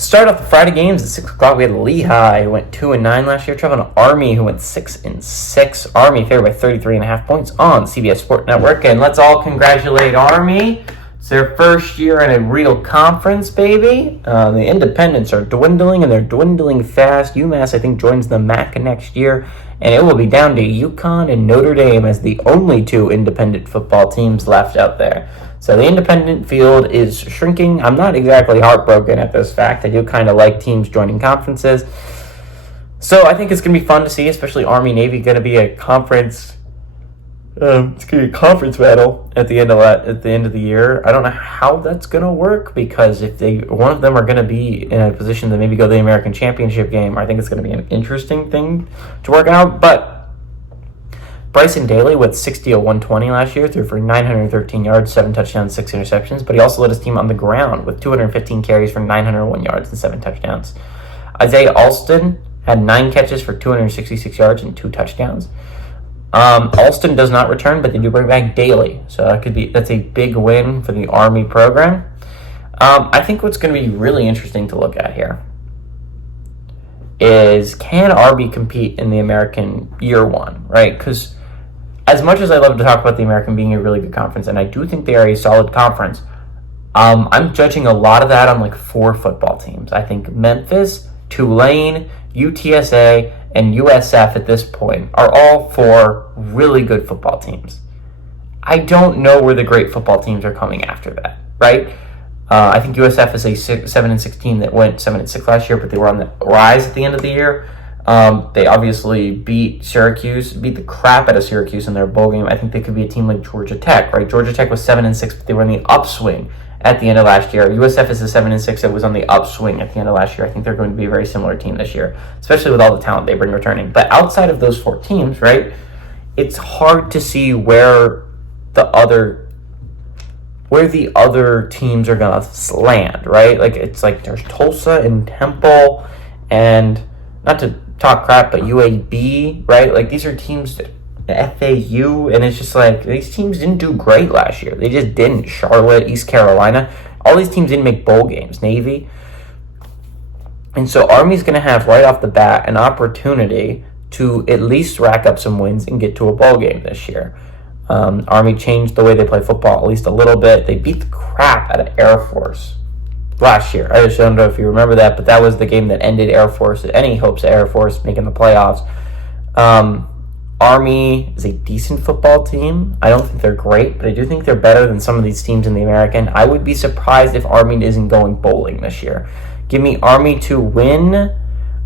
Start off the Friday games at 6 o'clock. We had Lehigh, who went 2-9 last year, traveling to Army, who went 6-6. Army favored by 33.5 points on CBS Sport Network. And let's all congratulate Army. It's their first year in a real conference, baby. The independents are dwindling, and they're dwindling fast. UMass, I think, joins the MAC next year, and it will be down to UConn and Notre Dame as the only two independent football teams left out there. So the independent field is shrinking. I'm not exactly heartbroken at this fact. I do kind of like teams joining conferences. So I think it's going to be fun to see, especially Army-Navy going to be a conference. It's going to be a conference battle at the end of the year. I don't know how that's going to work, because if one of them are going to be in a position to maybe go to the American Championship game, I think it's going to be an interesting thing to work out. But Bryson Daly with 60 of 120 last year, threw for 913 yards, 7 touchdowns, 6 interceptions, but he also led his team on the ground with 215 carries for 901 yards and 7 touchdowns. Isaiah Alston had 9 catches for 266 yards and 2 touchdowns. Alston does not return, but they do bring back Daly, so that's a big win for the Army program. I think what's going to be really interesting to look at here is, can Army compete in the American year one, right? Because as much as I love to talk about the American being a really good conference, and I do think they are a solid conference, I'm judging a lot of that on like 4 football teams. I think Memphis, Tulane, UTSA, and USF at this point are all 4 really good football teams. I don't know where the great football teams are coming after that, right? I think USF is a 7-6 team that went 7-6 last year, but they were on the rise at the end of the year. They obviously beat the crap out of Syracuse in their bowl game. I think they could be a team like Georgia Tech, right? Georgia Tech was 7-6, but they were in the upswing at the end of last year. USF is a 7-6 that was on the upswing at the end of last year. I think they're going to be a very similar team this year, especially with all the talent they bring returning. But outside of those 4 teams, right, it's hard to see where the other teams are going to land, right? Like, it's like there's Tulsa and Temple, and not to talk crap, but UAB, right? Like, these are teams that FAU, and it's just like, these teams didn't do great last year. They just didn't. Charlotte, East Carolina, all these teams didn't make bowl games. Navy. And so Army's going to have right off the bat an opportunity to at least rack up some wins and get to a bowl game this year. Army changed the way they play football at least a little bit. They beat the crap out of Air Force last year. I just don't know if you remember that, but that was the game that ended any hopes of Air Force making the playoffs. Army is a decent football team. I don't think they're great, but I do think they're better than some of these teams in the American. I would be surprised if Army isn't going bowling this year. Give me Army to win,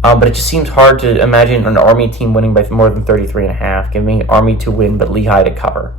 but it just seems hard to imagine an Army team winning by more than 33.5. Give me Army to win, but Lehigh to cover.